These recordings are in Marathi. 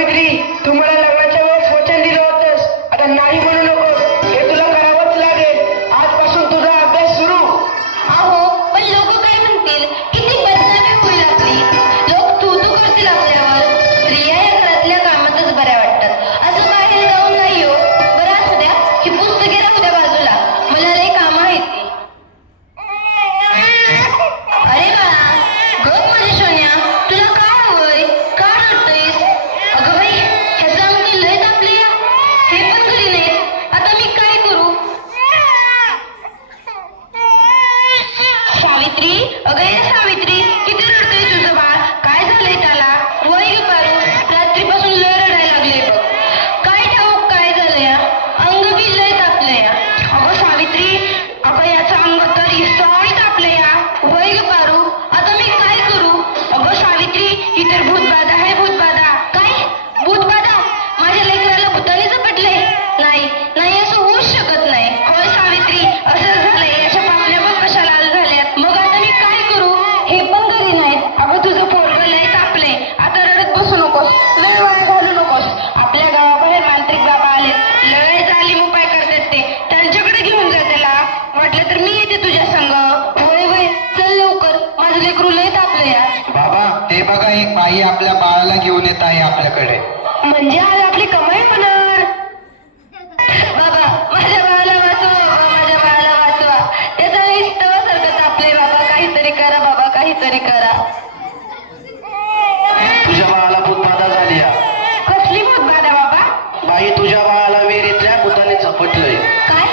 सावित्री, तू मला लग्नाच्या वेळेस वचन दिलं होतंस, आता नाही म्हणू नकोस. हे तुला करावंच लागेल. आजपासून तुझा अभ्यास सुरू. अहो पण लोक काय म्हणतील, किती बदनामी होईल आपली. लोक तू तू करतील आपल्यावर. स्त्रिया या घरातल्या कामातच बऱ्या वाटतात, असं बाहेर जाऊन नाही हो. बरं असू द्या, ही पुस्तके राहू द्या बाजूला, मला लई कामं आहेत ती. अरे बाळा, गप माझ्या सोन्या, तुला काय हवंय? का रडतोयस? अगं बाई, ह्याचं अंग लय तापले या. हे पण घरी नाहीत, आता मी काय करू? सावित्री, अगं ये सावित्री, किती रडतोय तुझं बाळ? काय झालंय त्याला? वय ग पारू, रात्रीपासून लय रडायला लागले बघ. काय ठाऊक काय झालं या? अंग बी लय तापलंय या. अगं सावित्री, अगं याचं अंग तर इसळी तापलंय या. वय ग पारू, आता मी काय करू? अगं सावित्री, ही तर भूतबाधा आहे, भूतबाधा. काय भूतबाधा? माझ्या लेकराला भूताने झपटले? नाही नाही, असं होऊच शकत नाही. होय सावित्री, असं झालंय. याच्या पावल्या बघ कशा लाल झाल्यात. मग आता मी काय करू? हे पण घरी नाहीत. अगं तुझं पोरगं लय तापले, आता रडत बसू नकोस, लय वाया घालू नकोस. आपल्या गावाबाहेर मांत्रिक बाबा आले, लय जालीम उपाय करतात ते. त्यांच्याकडे घेऊन जा त्याला. वाटलं तर मी येते तुझ्या संग. होय होय, चल लवकर, माझं लेकरू लय तापलं या. बाबा, ते बघा, एक बाई आपल्या बाळाला घेऊन येत आहे आपल्याकडे. म्हणजे आज आपली कमाई होणार. बाबा, माझ्या बाळाला वाचवा, बाबा, माझ्या बाळाला वाचवा. त्याचा इस्तवासारखं तापले. बाबा काहीतरी करा, बाबा काहीतरी करा. तुझ्या बाळाला भूतबाधा झाली आहे. कसली भूतबाधा बाबा? बाई, तुझ्या बाळाला विहिरीतल्या भूताने झपटलंय. काय?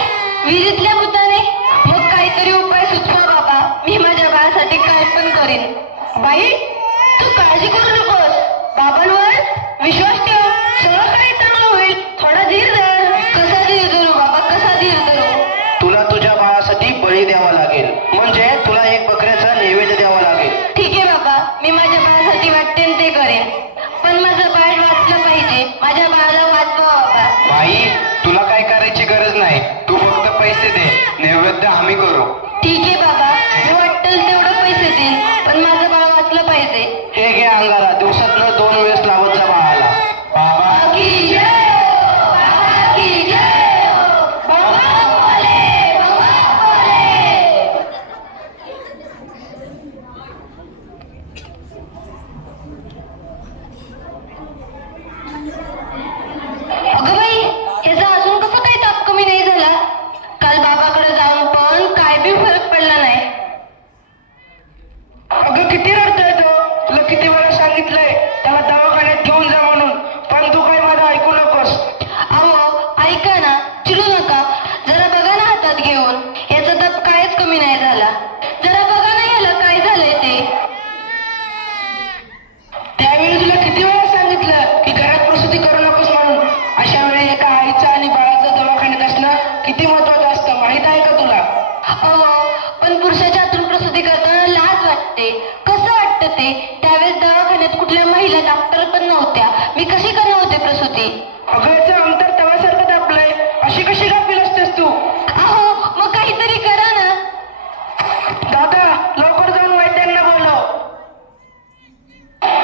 विहिरीतल्या भूताने? मग काहीतरी उपाय सुचवा बाबा, मी माझ्या बाळासाठी काय पण करीन. बाई, तू काळजी करू नकोस, बाबांवर विश्वास ठेव, सगळं काही चांगलं होईल. थोडा धीर धर. कसा धीर धरू बाबा, कसा धीर धरू? तुला तुझ्या बाळासाठी बळी द्यावा लागेल, म्हणजे तुला एक बकऱ्याचा नैवेद्य द्यावा लागेल. ठीक आहे बाबा, मी माझ्या बाळासाठी वाटते ते करेन, पण माझं बाळ वाचलं पाहिजे. माझ्या बाळाला वाचवा बाबा. बाई, तुला काय करायची गरज नाही, तू फक्त पैसे दे, नैवेद्य आम्ही करू. ठीक आहे बाबा, मी वाटेल तेवढं पैसे देईन, पण माझं बाळ वाचलं पाहिजे. हे घे अंगाला, दिवसातनं 2 वेळेस लावत जा बाळाला. बाबा की जय हो, बाबा की जय हो, बाबा बोले, बाबा बोले. अगं बाई, ह्याचा अजून कसं काही ताप कमी नाही झाला? काल बाबाकडे जाऊन पण काय बी फरक पडला नाही. अगं किती रडतोय तो. तुला किती वेळा सांगितलंय त्याला दवाखान्यात घेऊन जा म्हणून, पण तू काय माझं ऐकू नकोस. अहो ऐका ना, चिडू नका. जरा बघा ना हातात घेऊन, याचा ताप कायच कमी नाही झाला. जरा बघा ना याला काय झालंय ते. त्यावेळी तुला किती वेळा सांगितलं की घरात प्रसूती करू नकोस म्हणून. अशा वेळी एका आईचं आणि बाळाचं दवाखान्यात असणं किती महत्वाचं असतं, माहित आहे का तुला? अहो पण पुरुषाच्या हातून प्रसूती करताना लाज वाटते. कसं वाटतं ते? त्यावेळेस दवाखान्यात कुठल्या महिला डॉक्टर पण नव्हत्या. मी कशी करणार होते प्रसूती? अगं याचं अंतर तव्यासारखं तापलंय, अशी कशी गाफील असतेस तू? अहो मग काहीतरी करा ना. दादा, लवकर जाऊन वैद्यांना बोलव.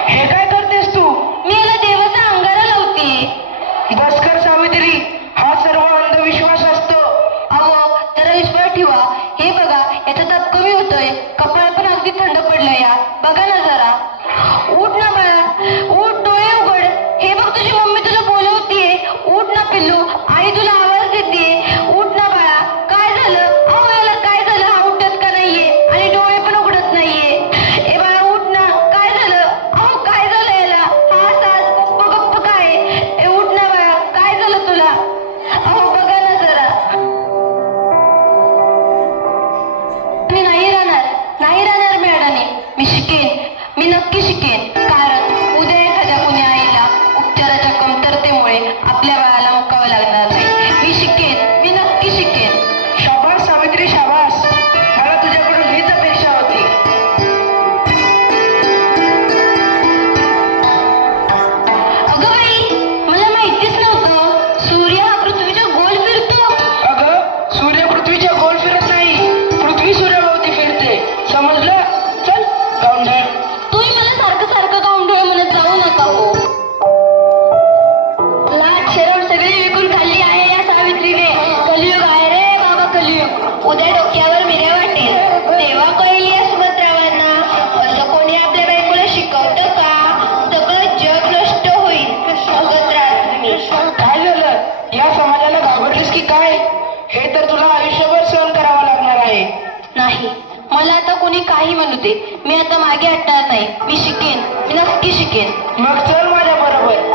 हे काय करतेस तू? मी याला देवाचा अंगारा लावते. बस कर सावित्री, हा सर्व अंधविश्वास असतो. अहो जरा विश्वास ठेवा. हे बघा, याचा ताप कमी होतोय, कपाळ पण अगदी थंड पडलंय या. बघा ना जरा. उठ ना बाळा, उठ, डोळे उघड. हे बघ तुझी मम्मी तुला बोलवतीये. उठ ना पिल्लू, आई तुला आवाज देते. उठ ना बाळा. काय झालं? अहो याला काय झालं? हा उठत का नाहीये आणि डोळे पण उघडत नाहीये. ए बाळा उठ ना, काय झालं? अहो काय झालं याला? हा सास गप्प गप्प काय? ए उठ ना बाळा, काय झालं तुला? अहो बघा ना जरा. मी नाही राहणार, नाही राहणार मी अडाणी. मी शिकेन, मी नक्की शिकेन. कारण उद्या एखाद्या कुणी आईला उपचाराच्या कमतरतेमुळे आपल्या बाळाला मुकावं लागणार नाही. मी शिकेन, मी नक्की शिकेन. शाबास सावित्री, शाबास. मला तुझ्याकडून हीच अपेक्षा होती. अगं बाई, मला माहितीच नव्हतं सूर्य हा पृथ्वीच्या गोल फिरतो. अगं सूर्य पृथ्वीच्या गोल फिरत नाही, पृथ्वी सूर्याभोवती फिरते, समजलं? चल गाऊन घे. तुम्ही मला सारखं होते. मी आता मागे हटणार नाही. मी शिकेन, मी नक्की शिकेन. मग चल माझ्या बरोबर.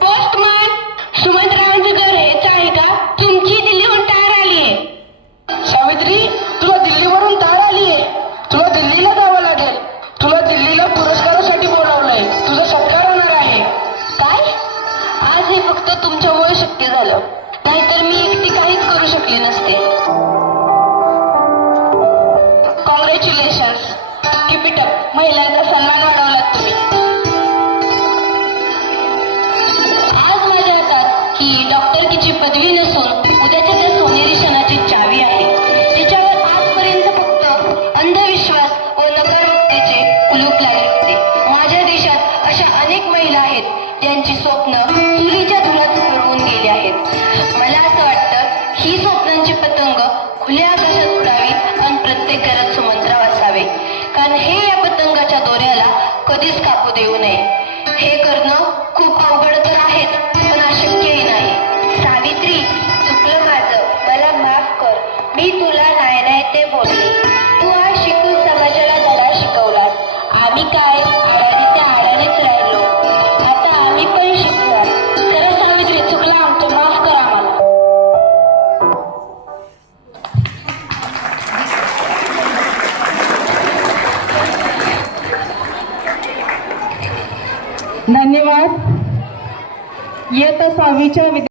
पोस्टमन, सुमंतरावांचं घर हेच आहे का? तुमची दिल्लीहून टार आलीये. सावित्री, तुला दिल्लीवरून तार आलीये. तुला दिल्लीला जावं लागेल. तुला दिल्लीला पुरस्कारासाठी बोलावलंय. तुझा सत्कार होणार आहे. काय? आज हे फक्त तुमच्यामुळे शक्य झालं. नाहीतर मी एकटी काहीच करू शकले नसते. कॉंग्रॅच्युलेशन्स. Keep it up. महिलांचा सन्मान वाढवलात तुम्ही. आज माझ्या हातात ही डॉक्टरकीची पदवी नसून उद्याच्या त्या सोनेरी क्षणाची चावी आहे, जिच्यावर आजपर्यंत फक्त अंधविश्वास व नकारात्मकतेचे कुलूप लागले होते. माझ्या देशात अशा अनेक महिला आहेत ज्यांची स्वप्न चुलीच्या धुरात हरवून गेली आहेत. मला असं वाटतं ही स्वप्नांची पतंग खुल्या आकाशात उडावी आणि प्रत्येक घरात सुमंतराव असावे, कारण हे या पतंगाच्या दोऱ्याला कधीच कापू देऊ नये. हे करणं खूप अवघड तर आहेच, पण अशक्यही नाही. सावित्री, चुकलं माझं, मला माफ कर. मी तुला नाही ते बोलले. तू आज शिकून समाजाला धडा शिकवलास. आम्ही काय आडाने त्या आडानेच राहिलो. आता आम्ही पण शिकणार. खरं सावित्री, चुकलं आमचं, माफ कर आम्हाला. धन्यवाद. इयत्ता 6वीच्या